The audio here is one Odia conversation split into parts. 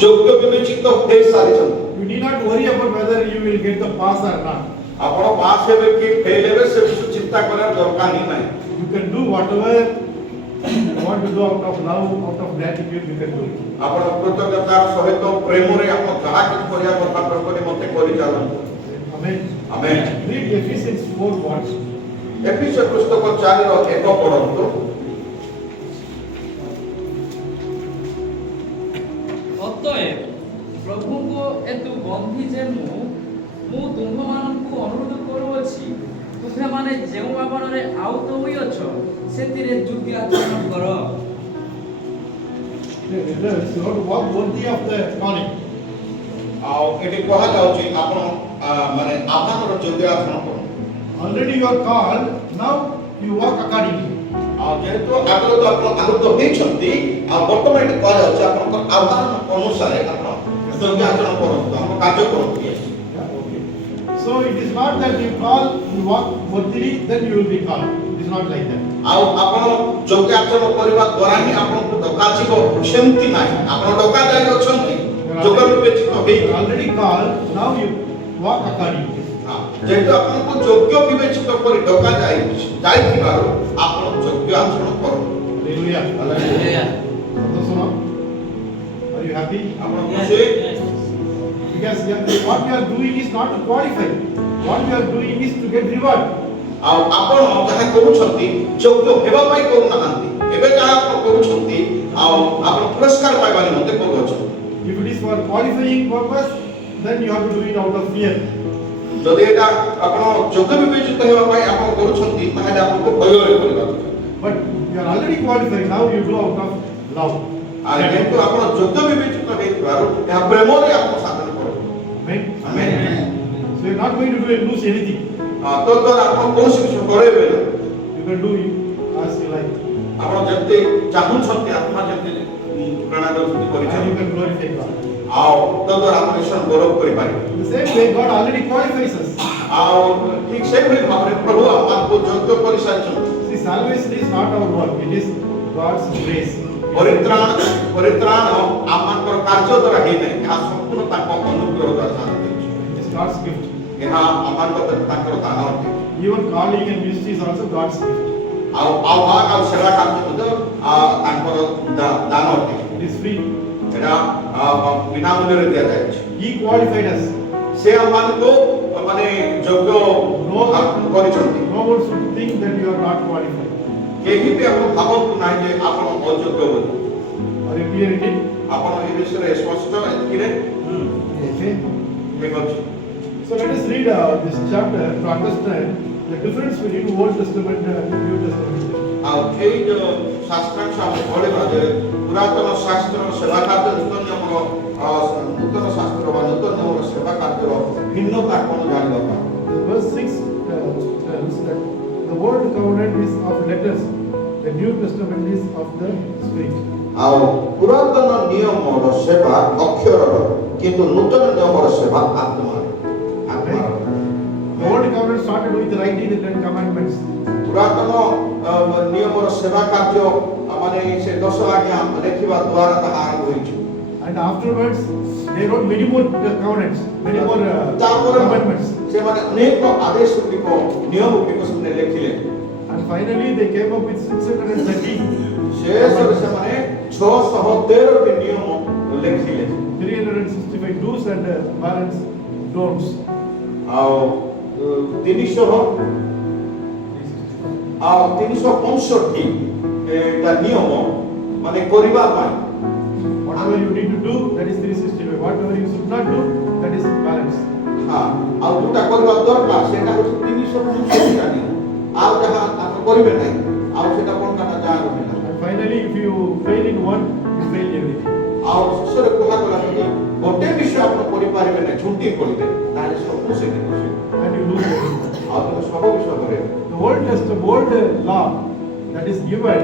যোগ্য বিবেচিত হয়ে সারিছেন। You need not worry about whether you will get the pass or not. ଆପଣ ପାସ୍ ହେବେ କି ଫେଲ୍ ହେବେ ସେ ବିଷୟ ଚିନ୍ତା କରିବାର ଦରକାର ହିଁ ନାହିଁ। You can do whatever you want to do out of love, out of gratitude, you can do it. ଆପଣ କୃତଜ୍ଞତାର ସହିତ ପ୍ରେମରେ ଆପଣ ଯାହା କିଛି କରିବା କଥା ପ୍ରକୃତି ମତେ କରି ଚାଲନ୍ତୁ। Amen. ଆମେନ୍। Read Ephesians 4:1. ଏଫେସୀୟ ପୁସ୍ତକ 4:1 ପଢନ୍ତୁ। ଅତଏବ ପ୍ରଭୁଙ୍କ ଏତୁ ବନ୍ଧି ଯେ ମୁଁ ତୁମ୍ଭମାନଙ୍କୁ ଅନୁରୋଧ କରୁଅଛି, ତୁମ୍ଭେମାନେ ଯେଉଁ ଭାବନାରେ ଆଉତ ହୋଇଅଛ ସେଥିରେ ଯୋଗ୍ୟ ଆଚରଣ କର। You have to walk worthy of the calling. ଆଉ ଏଠି କୁହାଯାଉଛି ଆପଣ ମାନେ ଆହ୍ୱାନର ଯୋଗ୍ୟ ଆଚରଣ କରନ୍ତୁ। Already you are called, now you walk accordingly. ଆଉ ଯେହେତୁ ଆଗରୁ ତ ଆପଣ ଆଗତ ହେଇଛନ୍ତି, ଆଉ ବର୍ତ୍ତମାନ ଏଠି କୁହାଯାଉଛି ଆପଣଙ୍କର ଆହ୍ୱାନ ଅନୁସାରେ ଆପଣ ଯୋଗ୍ୟ ଆଚରଣ କରନ୍ତୁ, ଆପଣ କାର୍ଯ୍ୟ କରନ୍ତୁ। Yeah, okay. So it is not that you call, you walk worthily, then you will be called. It is not like that. ଆଉ ଆପଣ ଯୋଗ୍ୟ ଆଚରଣ କରିବା ଦ୍ୱାରା ହିଁ ଆପଣଙ୍କୁ ଡକାଯିବ, ସେମିତି ନାହିଁ। ଆପଣ ଡକା ଯାଇ ଅଛନ୍ତି ଯୋଗ୍ୟ ବିବେଚିତ You ହେଇ are already called, now you walk accordingly. ଯେହେତୁ ଆପଣଙ୍କୁ ଯୋଗ୍ୟ ବିବେଚିତ କରି ଡକା ଯାଇଥିବାରୁ ଆପଣ ଯୋଗ୍ୟ ଆଚରଣ କରନ୍ତୁ। Hallelujah. Hallelujah. Santoshama? Are you happy? ଆପଣ ଖୁସି? Because what you are doing is not to qualify. What you are doing is to get reward. ଆଉ ଆପଣ ଯାହା କରୁଛନ୍ତି ଯୋଗ୍ୟ ହେବା ପାଇଁ କରୁନାହାନ୍ତି, ଏବେ ଯାହା ଆପଣ କରୁଛନ୍ତି ଆଉ ଆପଣ ପୁରସ୍କାର ପାଇବା ନିମନ୍ତେ କରୁଅଛନ୍ତି। If it is for qualifying purpose, then you have to do it out of fear. ଯଦି ଏଇଟା ଆପଣ ଯୋଗ୍ୟ ବିବେଚିତ ହେବା ପାଇଁ ଆପଣ କରୁଛନ୍ତି ତାହେଲେ ଆପଣଙ୍କୁ ଭୟରେ କରିବା ଦରକାର। But you are already qualified, now you do out of love. ଆଉ ଯେହେତୁ ଆପଣ ଯୋଗ୍ୟ ବିବେଚିତ ହେଇଥିବାରୁ ଏହା ପ୍ରେମରେ ଆପଣ ସାଧନ କରନ୍ତୁ। Amen. Amen. So you are not going to do and lose anything. ତ ଦ୍ୱାରା ଆପଣ କୌଣସି କିଛି କରିବେ ନା। You can do it as you like. ଆପଣ ଯେମିତି ଚାହୁଁଛନ୍ତି ଆତ୍ମା ଯେମିତି ପ୍ରାଣାୟାମ And you କରିଛନ୍ତି can glorify God. ଆଉ ତ ଦ୍ୱାରା ଆପଣ ଈଶ୍ୱର ଗୌରବ କରିପାରିବେ। The same way God already qualifies us. ଆଉ ଠିକ ସେଇଭଳି ଭାବରେ ପ୍ରଭୁ ଆମକୁ ଯୋଗ୍ୟ କରିସାରିଛନ୍ତି। See, salvation is not our work, it is God's grace. ପରିତ୍ରାଣ ଆମମାନଙ୍କର କାର୍ଯ୍ୟ ଦ୍ୱାରା ହେଇନାହିଁ, ଏହା ସମ୍ପୂର୍ଣ୍ଣ ତାଙ୍କ ଅନୁଗ୍ରହ ଦ୍ୱାରା ସାଧନ ହୋଇଛି। It is God's gift. ଏହା ଆମମାନଙ୍କ ପ୍ରତି ତାଙ୍କର ଦାନ ଅଟେ। Even calling and ministry is also God's gift. ଆଉ ଆହ୍ୱାନ ଆଉ ସେବା କାର୍ଯ୍ୟ ମଧ୍ୟ ତାଙ୍କର ଦାନ ଅଟେ। It is free. ଏଟା ବିନା ମୂଲ୍ୟରେ ଦିଆଯାଇଛି। He qualified us. ସେ ଆମମାନଙ୍କୁ ମାନେ ଯୋଗ୍ୟ କରିଛନ୍ତି। No one should think that you are not qualified. କେହି ବି ଆପଣ ଭାବନ୍ତୁ ନାହିଁ ଯେ ଆପଣ ଅଯୋଗ୍ୟ ବୋଲି। Are you clear in it? ଆପଣ ଏ ବିଷୟରେ ସ୍ପଷ୍ଟ ଏଥିରେ Okay. ଠିକ ଅଛି। So let us read this chapter to understand the difference between Old Testament and New Testament. ଆଉ ଏଇ ଯୋଉ ଶାସ୍ତ୍ରାଂଶ ଆମେ ପଢିବା ଯେ ପୁରାତନ ଶାସ୍ତ୍ର ସେବା କାର୍ଯ୍ୟ ନୂତନ ଶାସ୍ତ୍ର ବା ନୂତନ ନିୟମର ସେବା କାର୍ଯ୍ୟର ଭିନ୍ନତା କ'ଣ ଜାଣିବା ପାଇଁ। Verse 6 tells that the Old Covenant is of letters, the New Testament is of the Spirit. ଆଉ ପୁରାତନ ନିୟମର ସେବା ଅକ୍ଷରର, କିନ୍ତୁ ନୂତନ ନିୟମର ସେବା ଆତ୍ମାର। The Old Covenant started with writing the Ten Commandments. ପୁରାତନ ନିୟମର ସେବା କାର୍ଯ୍ୟ ମାନେ ସେ 10 ଆଜ୍ଞା ଲେଖିବା ଦ୍ୱାରା ତାହା ଆରମ୍ଭ ହୋଇଛି। And afterwards, they wrote many more covenants, many more commandments. ସେମାନେ ଅନେକ ଆଦେଶ ଗୁଡ଼ିକ ନିୟମ ଗୁଡ଼ିକ ସେମାନେ ଲେଖିଲେ। And finally, they came up with 613. ଶେଷରେ ସେମାନେ 613ଟି ନିୟମ ଲେଖିଲେ। 365 do's and balance don'ts. ଆଉ 365ଟି ଟା ନିୟମ ମାନେ କରିବା ପାଇଁ। Whatever you need to do, that is 365. Whatever you should not do, that is balance. ହଁ ଆଉ ଯୋଉଟା କରିବା ଦରକାର ସେଇଟା ହେଉଛି 365ଟା ନିୟମ। ଆଉ ଯାହା ଆପଣ କରିବେ ନାହିଁ ଆଉ ସେଇଟା କ'ଣ କାଟା ଯାହା ରହିଲା। And finally, if you fail in one, you fail everything. ଆଉ ଶେଷରେ କୁହାଗଲା ଯେ ଗୋଟେ ବିଷୟ ଆପଣ କରିପାରିବେ ନାହିଁ, ଛୁଟି କରିବେ ତାହେଲେ ସବୁ ସେଇଠି ବସିବେ And you lose everything. ଆଉ ତୁମେ ସବୁ ବିଷୟ କରିବେ। The old law that is given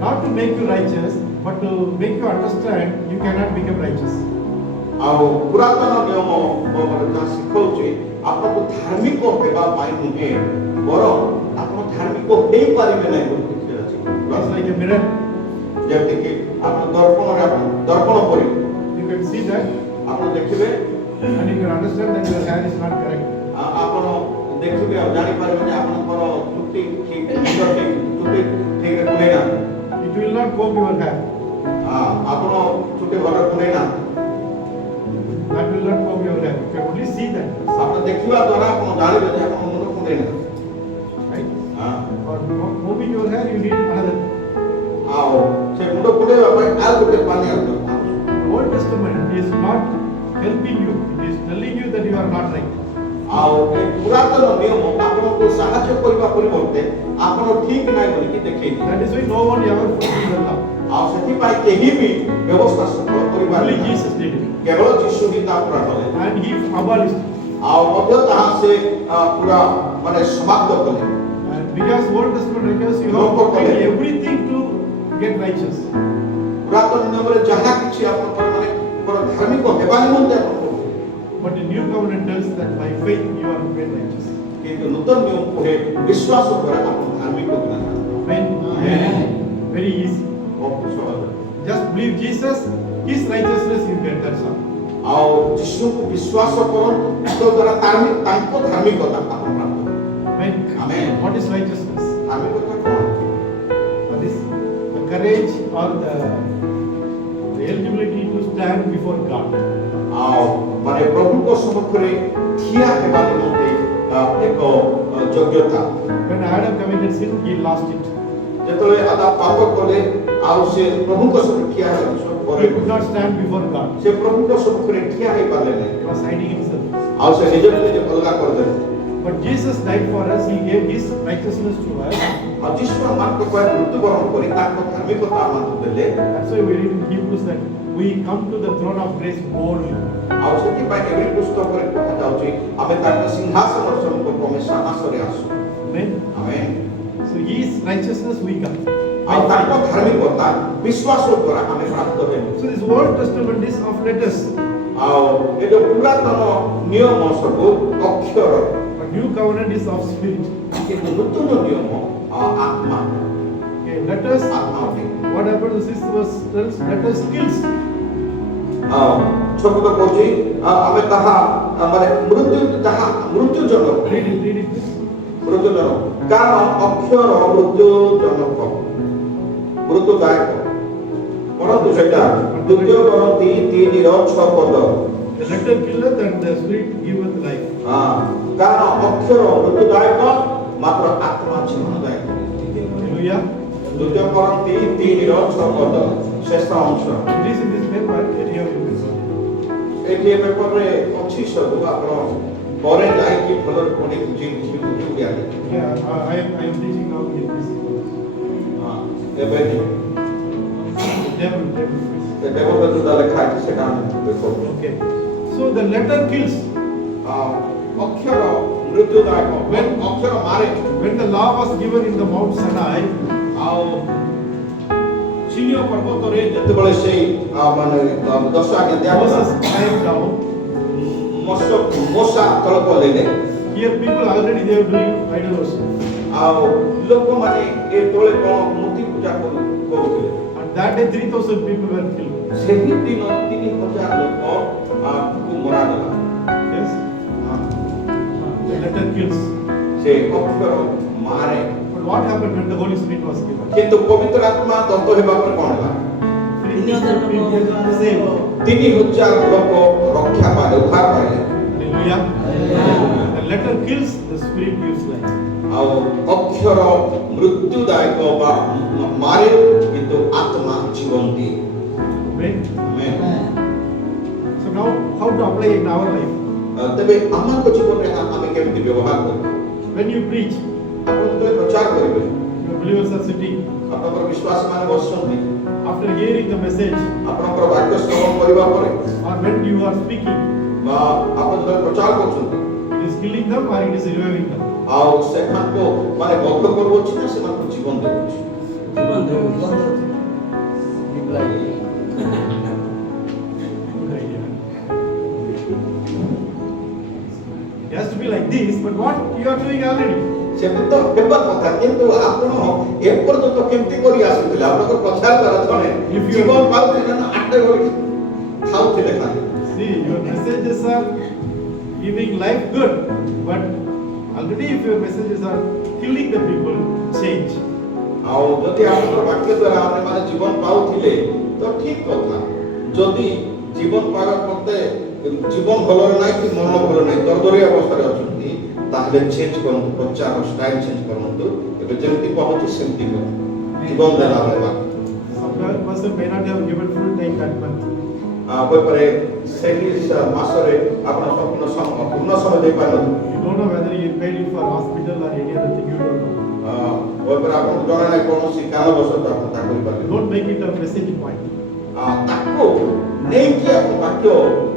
not to make you righteous, but to make you understand you cannot become righteous. ଆଉ ପୁରାତନ ନିୟମ ଯାହା ଶିଖଉଛି ଆପଣଙ୍କୁ ଧାର୍ମିକ ହେବା ପାଇଁ ନୁହେଁ, ବରଂ ଆପଣ ଧାର୍ମିକ ହେଇପାରିବେ ନାହିଁ ବୋଲି କିଛି ଅଛି। It's like a mirror. ଯେମିତିକି ଆପଣ ଦର୍ପଣରେ ଆପଣ ଦର୍ପଣ ପରି You can see that ଆପଣ ଦେଖିବେ, and you can understand that your hair is not correct. ଆପଣ ଦେଖିବେ ଆଉ ଜାଣିପାରିବେ ଯେ ଆପଣଙ୍କର ଚୁଟି ଠିକ ମୁଣ୍ଡ ଠିକ ଚୁଟି ଠିକରେ କୁଣ୍ଡେଇ ନାହାନ୍ତି। It will not comb your hair. ଆପଣ ଚୁଟି ଭଲରେ କୁଣ୍ଡେଇ ନାହାନ୍ତି। That will not comb your hair. You can only see that, ଆପଣ ଦେଖିବା ଦ୍ୱାରା ଆପଣ ଜାଣିବେ ଯେ ଆପଣ ମୁଣ୍ଡ କୁଣ୍ଡେଇ ନାହାନ୍ତି। right? ହଁ। For combing your hair, you need another. ଆଉ ସେ ମୁଣ୍ଡ କୁଣ୍ଡେଇବା ପାଇଁ ଆଉ ଗୋଟେ ପାନୀୟ ଦରକାର। The Old Testament is not helping you. It is telling you that you are not right. ଆଉ ଏ ପୁରାତନ ନିୟମ ଆପଣଙ୍କୁ ସାହାଯ୍ୟ କରିବା ପରିବର୍ତ୍ତେ ଆପଣ ଠିକ ନାହିଁ ବୋଲିକି ଦେଖେଇଦିଏ। That is why no one ever fulfilled the law. ଆଉ ସେଥିପାଇଁ କେହି ବି ବ୍ୟବସ୍ଥା ସଫଳ Only କରିପାରିଲେ ନାହିଁ। Jesus did it. କେବଳ ଯୀଶୁ ହିଁ ତା ପୁରା କଲେ। And he abolished it. ଆଉ ମଧ୍ୟ ତାହା ସେ ପୁରା ମାନେ ସମାପ୍ତ କଲେ। And because Old Testament requires you have to do everything to get righteous. ପୁରାତନ ନିୟମରେ ଯାହା କିଛି ଆପଣଙ୍କର ମାନେ ଧାର୍ମିକ ହେବା ନିମନ୍ତେ ଆପଣ କରୁଥିଲେ, But the new covenant tells that by faith you are made righteous. କିନ୍ତୁ ନୂତନ ନିୟମ କୁହେ ବିଶ୍ୱାସ ଦ୍ୱାରା ଆପଣ ଧାର୍ମିକ ହେବେ। Amen. Very easy. ବହୁତ ସହଜ। Just believe Jesus, his righteousness you get, that's all. ଆଉ ଯୀଶୁକୁ ବିଶ୍ୱାସ କରନ୍ତୁ, ତାଙ୍କ ଦ୍ୱାରା ତାଙ୍କ ଧାର୍ମିକତା ଆପଣ ପ୍ରାପ୍ତ କରିବେ। Amen. Amen. What is righteousness? ଧାର୍ମିକତା କ'ଣ? That is the courage or the eligibility to stand before God. ଆଉ ମାନେ ପ୍ରଭୁଙ୍କ ସମ୍ମୁଖରେ ଠିଆ ହେବା ନିମନ୍ତେ ଏକ ଯୋଗ୍ୟତା। When Adam committed sin, he lost it. ଯେତେବେଳେ ଆଦାମ ପାପ କଲେ ଆଉ ସେ ପ୍ରଭୁଙ୍କ ସମ୍ମୁଖରେ ଠିଆ ହେଲେ He could not stand before God. ସେ ପ୍ରଭୁଙ୍କ ସମ୍ମୁଖରେ ଠିଆ ହେଇପାରିଲେ ନାହିଁ। He was hiding himself. ଆଉ ସେ ନିଜକୁ ନିଜେ ଅଲଗା କରିଦେଲେ। But Jesus died for us. He gave his righteousness to us. ଆଉ ଯୀଶୁ ଆମମାନଙ୍କ ପାଇଁ ମୃତ୍ୟୁବରଣ କରି ତାଙ୍କ ଧାର୍ମିକତା ଆମକୁ ଦେଲେ। That's why we read in Hebrews that we come to the throne of grace boldly. ଆଉ ସେଥିପାଇଁ ଏଭଳି ପୁସ୍ତକରେ କୁହାଯାଉଛି ଆମେ ତାଙ୍କ ସିଂହାସନ ସମ୍ମୁଖ କ୍ରମେ ସାହସରେ ଆସୁ। Amen. Amen. So his righteousness we come. ଆଉ ତାଙ୍କ ଧାର୍ମିକତା ବିଶ୍ୱାସ ଦ୍ୱାରା ଆମେ ପ୍ରାପ୍ତ ହେବୁ। So this Old Testament is of letters. ଆଉ ଏ ଯୋଉ ପୁରାତନ ନିୟମ ସବୁ ଅକ୍ଷର, But new covenant is of spirit. କିନ୍ତୁ ନୂତନ ନିୟମ ଆତ୍ମା। Okay, letters. ଆତ୍ମା ଅଟେ। What happened to this verse tells letters kills. ଛୋଟ କହୁଛି ଆମେ ତାହା ମାନେ ମୃତ୍ୟୁଜନକ। Read it please. ମୃତ୍ୟୁଜନକ କାରଣ ଅକ୍ଷର ମୃତ୍ୟୁଜନକ ମୃତ୍ୟୁଦାୟକ। ପଢନ୍ତୁ ସେଇଟା ଦ୍ୱିତୀୟ କରନ୍ତି 3:6 ପଦ। The letter killeth and the spirit giveth life. କାରଣ ଅକ୍ଷର ମୃତ୍ୟୁଦାୟକ ମାତ୍ର ଆତ୍ମା ଜୀବନଦାୟକ। Hallelujah. ଦ୍ୱିତୀୟ କରନ୍ତି 3:6 ପଦ ଶେଷ ଅଂଶ। It is in this paper. Any of you can see. ଏଠି ଏ ପେପରରେ ଅଛି ସବୁ, ଆପଣ ପରେ ଯାଇକି ଭଲରେ ପଢ଼ି ବୁଝି ଦିଆଯାଏ। Yeah, I am teaching now in this. ଏବେ Devil. ଦେବଙ୍କ ଯୋଉଟା ଲେଖା ଅଛି ସେଟା ଆମେ ଦେଖୁ। Okay. So the letter kills. ଅକ୍ଷର ମୃତ୍ୟୁଦାୟକ, ଅକ୍ଷର ମାରେ। When the law was given in the Mount Sinai, ଆଉ ସିନିୟ ପର୍ବତରେ ଯେତେବେଳେ ସେଇ ମାନେ 10 ଆଜ୍ଞା ଦିଆଗଲା, Moses climbed down. ମଶା ତଳକୁ ଓହ୍ଲେଇଲେ। Here people already they are doing idol worship. ଆଉ ଲୋକମାନେ ଏ ତଳେ କ'ଣ ମୂର୍ତ୍ତି ପୂଜା କରୁଥିଲେ। And that day 3,000 people were killed. ସେହି ଦିନ 3,000 ଲୋକକୁ ମରାଗଲା। Yes. The letter kills. ସେ ଅକ୍ଷର ମାରେ। But what happened when the Holy Spirit was given? କିନ୍ତୁ ପବିତ୍ର ଆତ୍ମା ଦତ୍ତ ହେବା ପରେ କ'ଣ ହେଲା? 3,000 people saved. 3,000 ଲୋକ ରକ୍ଷା ପାଇଲେ, ଉଦ୍ଧାର ପାଇଲେ। Hallelujah. The letter kills, the spirit gives life. ଆଉ ଅକ୍ଷର ମୃତ୍ୟୁଦାୟକ ବା ମାରେ, କିନ୍ତୁ ଆତ୍ମା ଜୀବନ ଦିଏ। Amen. Amen. So now how to apply it in our life? ତେବେ ଆମଙ୍କ ଜୀବନରେ ଆମେ କେମିତି ବ୍ୟବହାର କରିବା? When you preach, ଆପଣ ଯେତେବେଳେ ପ୍ରଚାର କରିବେ, your believers are sitting. ଆପଣଙ୍କର ବିଶ୍ୱାସୀମାନେ ବସୁଛନ୍ତି, After hearing the message, ଆପଣଙ୍କର ବାକ୍ୟ ଶ୍ରବଣ କରିବା ପରେ or when you are speaking, ବା ଆପଣ ଯେତେବେଳେ ପ୍ରଚାର କରୁଛନ୍ତି, it is killing them or it is reviving them. ଆଉ ସେମାନଙ୍କୁ ମାନେ ବଦ୍ଧ କରୁଅଛି ନା ସେମାନଙ୍କୁ ଜୀବନ ଦେଉଛି? Good idea. It has to be like this, but what you are doing already? ସେମିତି ତ ହେବା କଥା କିନ୍ତୁ ଆପଣ ଏପର୍ଯ୍ୟନ୍ତ କେମିତି କରି ଆସୁଥିଲେ ଆପଣଙ୍କ ପଚାରିବାର ଜଣେ ଜୀବନ ପାଉଥିଲେ ନା ଆଟେ କରି ଖାଉଥିଲେ ଖାଲି See, your messages are giving life good, but already if your messages are killing the people, change. ଆଉ ଯଦି ଆପଣଙ୍କ ବାକ୍ୟ ଦ୍ୱାରା ଆମେମାନେ ଜୀବନ ପାଉଥିଲେ ତ ଠିକ କଥା ଯଦି ଜୀବନ ପାଇବା ମତେ ଜୀବନ ଭଲରେ ନାହିଁ କି ମରଣ ଭଲ ନାହିଁ ଦରଦରିଆ ଅବସ୍ଥାରେ ଅଛନ୍ତି ତାହେଲେ ଚେଞ୍ଜ କରନ୍ତୁ ପ୍ରଚାର ଷ୍ଟାଇଲ ଚେଞ୍ଜ କରନ୍ତୁ ଏବେ ଯେମିତି କହୁଛି ସେମିତି କରନ୍ତୁ ଜୀବନ ଦେଲା ଭଳି ବାକ୍ୟ Some person may not have given full time that month. ହୋଇପାରେ ସେହି ମାସରେ ଆପଣ ପୂର୍ଣ୍ଣ ସମୟ ଦେଇପାରିନଥିବେ You don't know whether he paid you for hospital or any other thing, you don't know. ହୋଇପାରେ ଆପଣଙ୍କୁ ଜଣା ନାହିଁ କୌଣସି କାରଣବଶତଃ ଆପଣ ତାହା କରିପାରିବେ Don't make it a message point. ତାକୁ ନେଇକି ଆପଣ ବାକ୍ୟ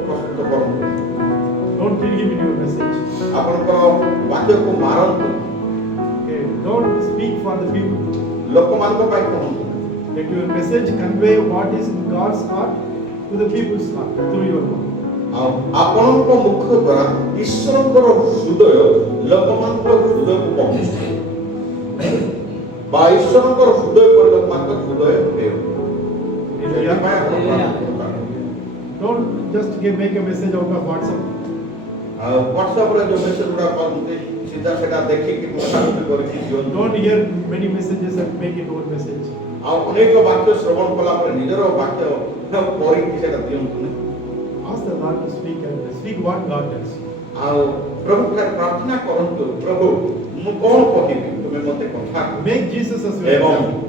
ପ୍ରସ୍ତୁତ କରନ୍ତୁ Don't kill him in your message. ଆପଣଙ୍କର ବାକ୍ୟକୁ ମାରନ୍ତୁ Okay. Don't speak for the people. ଲୋକମାନଙ୍କ ପାଇଁ କୁହନ୍ତୁ Let your message convey what is in God's heart to the people's heart through your mouth. ଆଉ ଆପଣଙ୍କ ମୁଖ ଦ୍ୱାରା ଈଶ୍ୱରଙ୍କର ହୃଦୟ ଲୋକମାନଙ୍କ ହୃଦୟକୁ ପହଞ୍ଚିଥାଏ ବା ଈଶ୍ୱରଙ୍କର ହୃଦୟ ପରେ ଲୋକମାନଙ୍କ ହୃଦୟ ଫେରିବ ସେଥିପାଇଁ ଆପଣ ପ୍ରାର୍ଥନା କରନ୍ତୁ। Don't just make a message out of WhatsApp. ଆଉ ହ୍ୱାଟ୍ସଆପରେ ଯୋଉ ମେସେଜ ଗୁଡ଼ା କରନ୍ତି ସିଧା ସେଟା ଦେଖିକି ପ୍ରସାରିତ କରିକି ଦିଅନ୍ତୁ Don't hear many messages and make it one message. ଆଉ ଅନେକ ବାକ୍ୟ ଶ୍ରବଣ କଲା ପରେ ନିଜର ବାକ୍ୟ କରିକି ସେଟା ଦିଅନ୍ତୁନି Ask the Lord to speak and speak what God does. ଆଉ ପ୍ରଭୁ ପ୍ରାର୍ଥନା କରନ୍ତୁ ପ୍ରଭୁ ମୁଁ କଣ କହିବି ତୁମେ ମୋତେ କଥା କୁହ। Make Jesus as your ଏବଂ example.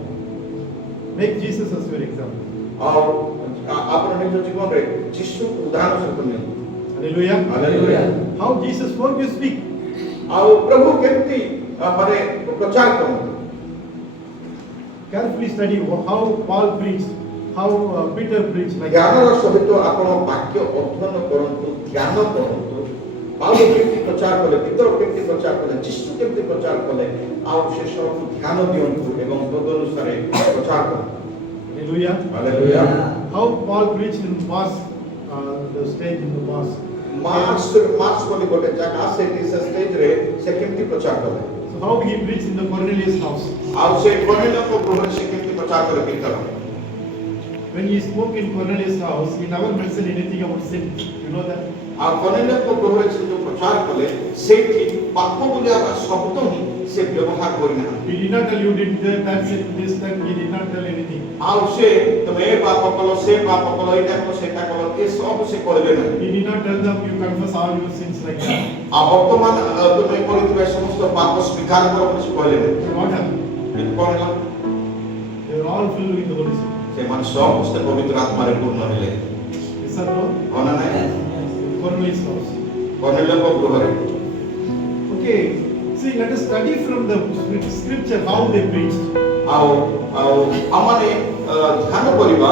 Make Jesus as your example. ଆଉ ଆପଣ ନିଜ ଜୀବନରେ ଯୀଶୁକୁ ଉଦାହରଣ ସ୍ୱରୂପ ନିଅନ୍ତୁ Hallelujah. Hallelujah How Jesus spoke, you speak. ଆଉ ପ୍ରଭୁ କେମିତି ମାନେ ପ୍ରଚାର କରନ୍ତୁ Carefully study how Paul preached, how Peter preached. Like ଜ୍ଞାନର ସହିତ ଆପଣ ବାକ୍ୟ ଅଧ୍ୟୟନ କରନ୍ତୁ ଜ୍ଞାନ କରନ୍ତୁ ପାଉଲ କେମିତି ପ୍ରଚାର କଲେ ପିତର କେମିତି ପ୍ରଚାର କଲେ ଯୀଶୁ କେମିତି ପ୍ରଚାର କଲେ ଆଉ ସେ ସବୁକୁ ଧ୍ୟାନ ଦିଅନ୍ତୁ ଏବଂ ତଦନୁସାରେ ପ୍ରଚାର କରନ୍ତୁ Hallelujah. Hallelujah How Paul preached in Mars, the stage in the Mars. Mars ବୋଲି ଗୋଟେ ଜାଗା ସେଠି ସେ ଷ୍ଟେଜରେ ସେ କେମିତି ପ୍ରଚାର କଲେ So how he preached in the Cornelius house. ଆଉ ସେ କର୍ଣ୍ଣେଲିୟଙ୍କ ଗୃହରେ ସେ କେମିତି ପ୍ରଚାର କଲେ ପିତର When he spoke in Cornelius house, he never mentioned anything about sin. You know that? ଆଉ କର୍ଣ୍ଣେଲିୟଙ୍କ ଗୃହରେ ସେ ଯୋଉ ପ୍ରଚାର କଲେ ସେଇଠି ପାପ ବୋଲି ଶବ୍ଦ ହିଁ ସେ ବ୍ୟବହାର କରିନାହାନ୍ତି He did not tell you did that sin, this, that. He did not tell anything. ଆଉ ସେ ତମେ ଏ ପାପ କଲ ସେ ପାପ କଲ ଏଇଟା କଲ ସେଇଟା କଲ ଏ ସବୁ ସେ କହିଲେ ନାହିଁ He did not tell them you confess all your sins like that. ଆଉ ବର୍ତ୍ତମାନ ତମେ କରିଥିବା ସମସ୍ତ ପାପ ସ୍ୱୀକାର କର ବୋଲି ସେ କହିଲେ ନାହିଁ What happened? କିନ୍ତୁ କଣ ହେଲା They were all filled with the Holy Spirit. ସେମାନେ ସମସ୍ତେ ପବିତ୍ର ଆତ୍ମାରେ ପୂର୍ଣ୍ଣ ହେଲେ Yes or no? ହଁ ନା ନାହିଁ Cornelius house. କର୍ଣ୍ଣେଲିୟଙ୍କ ଗୃହରେ Okay. See, let us study from the scripture how they preached. ଆଉ ଆଉ ଆମମାନେ ଧ୍ୟାନ କରିବା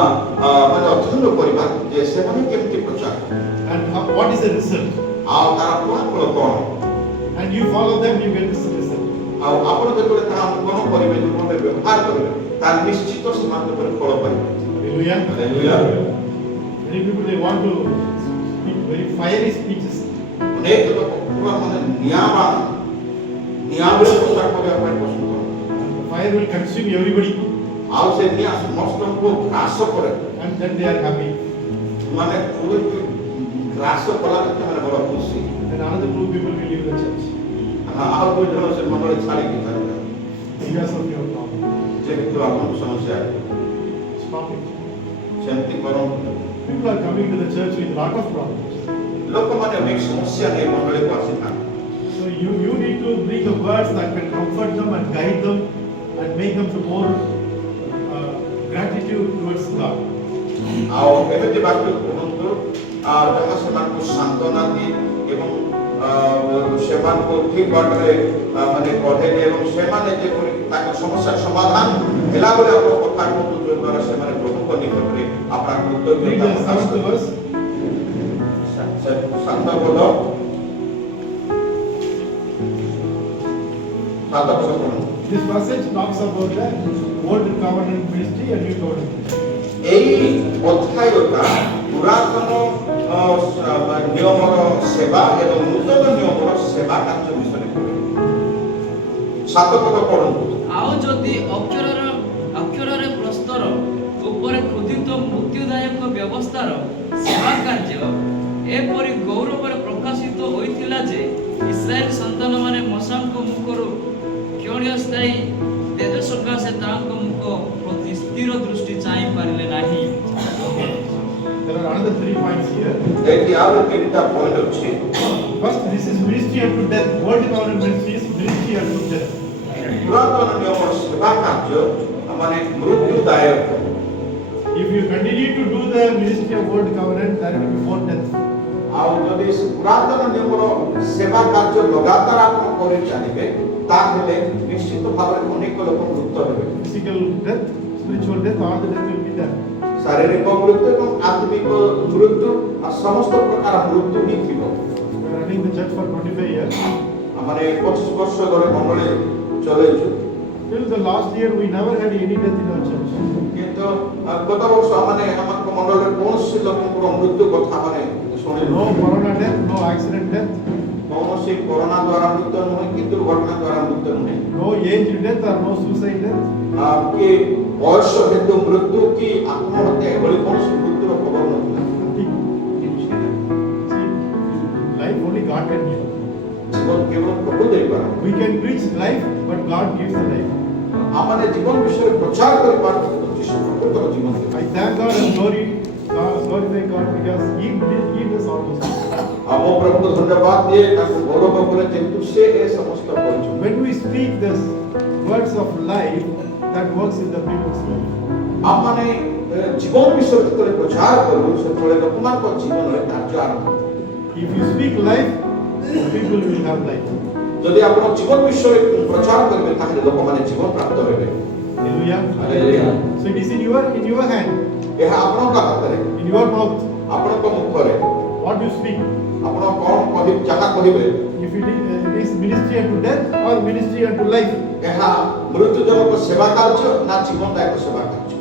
ମାନେ ଅଧ୍ୟୟନ କରିବା ଯେ ସେମାନେ କେମିତି ପ୍ରଚାର କଲେ And what is the result? ଆଉ ତାର ଫଳାଫଳ କଣ And you follow them, you get this result. ଆଉ ଆପଣ ଯେତେବେଳେ ତାହା ଅନୁକରଣ କରିବେ ଜୀବନରେ ବ୍ୟବହାର କରିବେ ତାର ନିଶ୍ଚିତ ସେମାନଙ୍କ ଉପରେ ଫଳ ପାଇବେ Hallelujah. Hallelujah. Many people they want to speak very fiery speeches. ଅନେକ ଲୋକ ପୁରା ମାନେ ନିଆଁରେ ପ୍ରଚାର କରିବା ପାଇଁ ପସନ୍ଦ କରନ୍ତି And the fire will consume everybody, ଆଉ ସେ ନିଆଁ ସମସ୍ତଙ୍କୁ ଗ୍ରାସ କରେ and then they are happy. ମାନେ ଗ୍ରାସ କଲା ସେମାନେ ବଡ଼ ଖୁସି And another two people will leave the church ଆଉ ଦୁଇ ଜଣ ସେ ମଣ୍ଡଳୀ ଛାଡ଼ିକି ଚାଲିଯାଏ because of your problem. ଯେହେତୁ ଆପଣଙ୍କ ସମସ୍ୟା Stop it. ସେମିତି କରନ୍ତୁ People are coming to the church with lot of problems. ଲୋକମାନେ ଅନେକ ସମସ୍ୟା ନେଇ ମଣ୍ଡଳୀକୁ ଆସିଥାନ୍ତି So you need to bring the words that can comfort them and guide them and make them to more gratitude towards God. ଆଉ ଏମିତି ବାକ୍ୟ କୁହନ୍ତୁ ଯାହା ସେମାନଙ୍କୁ ସାନ୍ତ୍ୱନା ଦିଏ ଏବଂ ସେମାନଙ୍କୁ ଠିକ ବାଟରେ ମାନେ ପଢ଼େଇଲେ ଏବଂ ସେମାନେ ଯେପରି ତାଙ୍କ ସମସ୍ୟା ସମାଧାନ ହେଲା ବେଳେ ଆପଣ କଥା କୁହନ୍ତୁ ଯୋଉ ଦ୍ୱାରା ସେମାନେ ପ୍ରଭୁଙ୍କ ନିକଟରେ ଆପଣଙ୍କ Read the 7th verse. ସାତ ବୋଧ ସାତ ବୋଧ ପଢ଼ନ୍ତୁ This passage talks about the old covenant ministry and new covenant ministry. এই অধ্যায়টা পুরাতন নিয়মর সেবা এবং নূতন নিয়মর সেবা কার্য বিষয়ে কবে 7 ପଦ ପଢନ୍ତୁ। ଆଉ ଯଦି ଅକ୍ଷରରେ ପ୍ରସ୍ତର ଉପରେ ଖୋଦିତ ମୃତ୍ୟୁଦାୟକ ବ୍ୟବସ୍ଥାର ସେବା କାର୍ଯ୍ୟ ଏପରି ଗୌରବରେ ପ୍ରକାଶିତ ହୋଇଥିଲା ଯେ ଇସ୍ରାଏଲ ସନ୍ତାନମାନେ ମଶାଙ୍କ ମୁଖରୁ କ୍ଷଣସ୍ଥାୟୀ ତେଜ ସକାଶେ ତାଙ୍କ ମୁଖ ପ୍ରତି ସ୍ଥିର ଦୃଷ୍ଟି ଚାହିଁ ପାରିଲେ ନାହିଁ। There are another 3 points here. ଏଠି ଆଉ 3ଟା ପଏଣ୍ଟ ଅଛି। First, this is ministry unto death. Old covenant ministry is ministry unto death. ପୁରାତନ ନିୟମର ସେବା କାର୍ଯ୍ୟ ମାନେ ମୃତ୍ୟୁଦାୟକ। If you continue to do the ministry of old covenant, there will be more death. ଆଉ ଯଦି ପୁରାତନ ନିୟମର ସେବା କାର୍ଯ୍ୟ ଲଗାତାର ଆପଣ କରି ଚାଲିବେ ତାହେଲେ ନିଶ୍ଚିତ ଭାବରେ ଅନେକ ଲୋକ ମୃତ ହେବେ। Physical death, spiritual death, all the death will be there. ଶାରୀରିକ ମୃତ୍ୟୁ ଏବଂ ଆତ୍ମିକ ମୃତ୍ୟୁ ଆଉ ସମସ୍ତ ପ୍ରକାର ମୃତ୍ୟୁ ହିଁ ଥିବ। We are running the church for 25 years. ଆମେ 25 ବର୍ଷ ଧରି ମଣ୍ଡଳୀ ଚଲେଇଛୁ, Till the last year, we never had any death in our church. କିନ୍ତୁ ଗତ ବର୍ଷ ଆମେ ଆମ ମଣ୍ଡଳୀରେ କୌଣସି ଲୋକଙ୍କର ମୃତ୍ୟୁ କଥା ମାନେ ଶୁଣିଲୁ। No corona death, no accident death, କୌଣସି କରୋନା ଦ୍ୱାରା ମୃତ୍ୟୁ ନୁହେଁ କି ଦୁର୍ଘଟଣା ଦ୍ୱାରା ମୃତ୍ୟୁ ନୁହେଁ, no age death or no suicide death. କି ବୟସ ହେତୁ ମୃତ୍ୟୁ କି ଆତ୍ମହତ୍ୟା ଏଭଳି କୌଣସି ମୃତ୍ୟୁର ଖବର ନଥିଲା। Nothing. See, life only God can give. ଜୀବନ କେବଳ ପ୍ରଭୁ ଦେଇପାରନ୍ତି। We can preach life, but God gives the life. ଆମମାନେ ଜୀବନ ବିଷୟରେ ପ୍ରଚାର କରିପାରନ୍ତି କିନ୍ତୁ ଯୀଶୁ ପ୍ରକୃତର ଜୀବନ ଦେଲେ। I thank God and glorify God because He does all those things. ଆଉ ମୋ ପ୍ରଭୁଙ୍କୁ ଧନ୍ୟବାଦ ଦିଏ, ତାଙ୍କୁ ଗୌରବ କରେ ଯେହେତୁ ସେ ଏ ସମସ୍ତ କରିଛନ୍ତି। When we speak this words of life, that works in the people's life. ଆମମାନେ ଜୀବନ ବିଷୟରେ ଯେତେବେଳେ ପ୍ରଚାର କରୁ ସେତେବେଳେ ଲୋକମାନଙ୍କ ଜୀବନରେ କାର୍ଯ୍ୟ ଆରମ୍ଭ ହୁଏ। If you speak life, people will have life. ଯଦି ଆପଣ ଜୀବନ ବିଷୟରେ ପ୍ରଚାର କରିବେ ତାହେଲେ ଲୋକମାନେ ଜୀବନ ପ୍ରାପ୍ତ ହେବେ। Hallelujah. Hallelujah. So it is in your hand, ଏହା ଆପଣଙ୍କ ହାତରେ, in your mouth. ଆପଣଙ୍କ ମୁଖରେ What you speak. ଆପଣ କ'ଣ କହିବେ, ଯାହା କହିବେ If it is ministry unto death or ministry unto life. ଏହା ମୃତ୍ୟୁଜନକ ସେବା କାର୍ଯ୍ୟ ନା ଜୀବନଦାୟକ ସେବା କାର୍ଯ୍ୟ।